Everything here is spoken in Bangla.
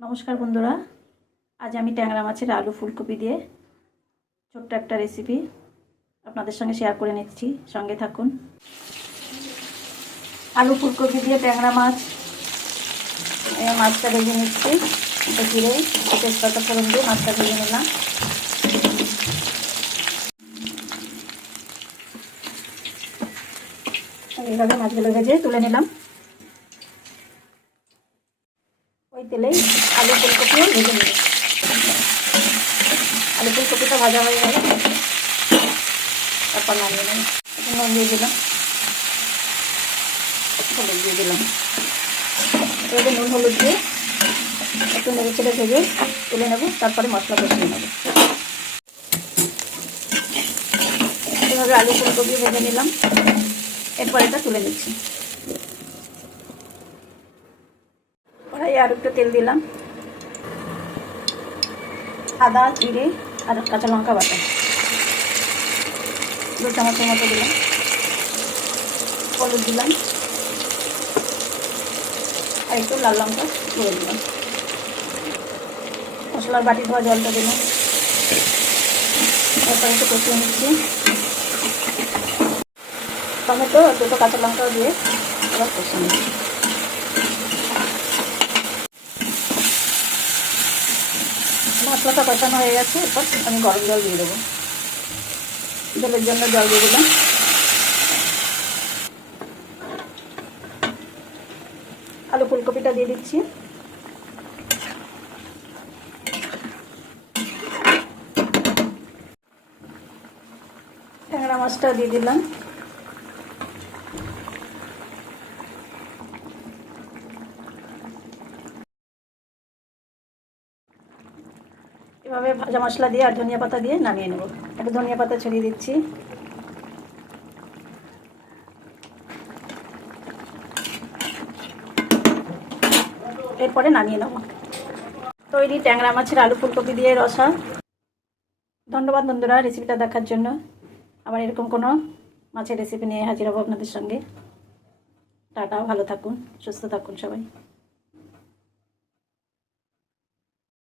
নমস্কার বন্ধুরা, আজ আমি ট্যাংরা মাছের আলু ফুলকপি দিয়ে ছোট্ট একটা রেসিপি আপনাদের সঙ্গে শেয়ার করে নিচ্ছি। সঙ্গে থাকুন। আলু ফুলকপি দিয়ে ট্যাংরা মাছ। মাছটা ভেজে নিচ্ছি। জিরে, তেজপাতা, ফোড়ন দিয়ে মাছটা ভেজে নিলাম। এইভাবে মাছগুলো ভেজে তুলে নিলাম। ওই তেলেই আলু ফুলকপিও ভেজে নেব। আলু ফুলকপিটা ভাজা হয়ে গেল। তারপর নামিয়ে নেব। এখন নুন দিয়ে দিলাম হলুদ দিয়ে দিলাম। এবারে নুন হলুদ দিয়ে একটু নেড়ে ছেড়ে ভেজে তুলে নেব। তারপরে মশলা কষিয়ে নেব। এভাবে আলু ফুলকপি ভেজে নিলাম। এরপর এটা তুলে নিচ্ছি। কড়াই আর একটু তেল দিলাম। আদা, জিরে আর কাঁচা লঙ্কা বাটা। দু চামচের মতো দিলাম। হলুদ দিলাম। আর একটু লাল লঙ্কা গুঁড়ো দিলাম। মশলার বাটি ধোয়া জলটা দিলাম। তারপর একটু কষিয়ে নিচ্ছি। টমেটো, দুটো কাঁচা লঙ্কাও দিয়ে এবার কষিয়ে নিচ্ছি। মশলাটা কষানো হয়ে গেছে, এরপর আমি গরম জল দিয়ে দেবো। জলের জন্য জল দিয়ে দিলাম। আলু ফুলকপিটা দিয়ে দিচ্ছি। ট্যাংরা মাছটা দিয়ে দিলাম। এভাবে ভাজা মশলা দিয়ে আর ধনিয়া পাতা দিয়ে নামিয়ে নেব। একটু ধনিয়া পাতা ছড়িয়ে দিচ্ছি। এরপরে নামিয়ে নেব। তৈরি ট্যাংরা মাছের আলু ফুলকপি দিয়ে রসা। ধন্যবাদ বন্ধুরা রেসিপিটা দেখার জন্য। আবার এরকম কোনো মাছের রেসিপি নিয়ে হাজির হব আপনাদের সঙ্গে। টাটা, ভালো থাকুন, সুস্থ থাকুন সবাই।